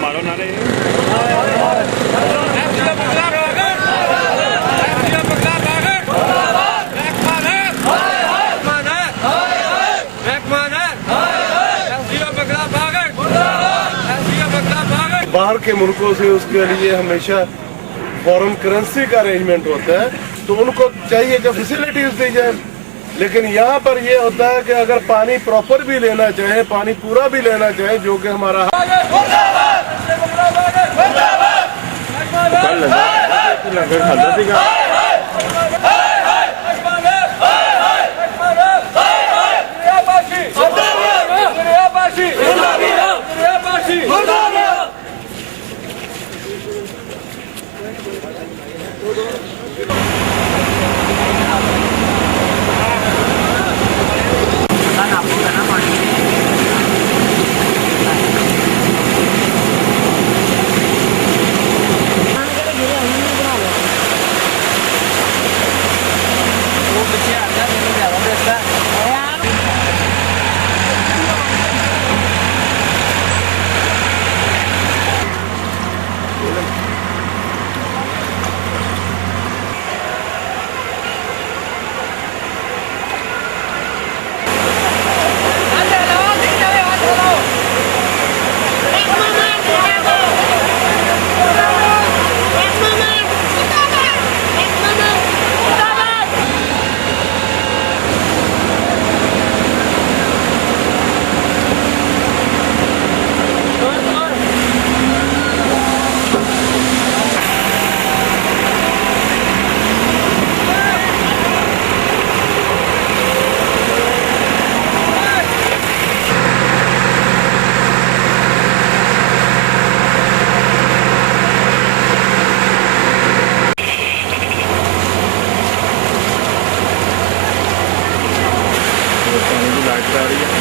मारो नारे। बाहर के मुल्कों से उसके लिए हमेशा फॉरेन करेंसी का अरेंजमेंट होता है, तो उनको चाहिए कि फैसिलिटीज दी जाए। लेकिन यहाँ पर ये होता है कि अगर पानी प्रॉपर भी लेना चाहे, पानी पूरा भी लेना चाहे, जो कि हमारा लाइट आ रही है।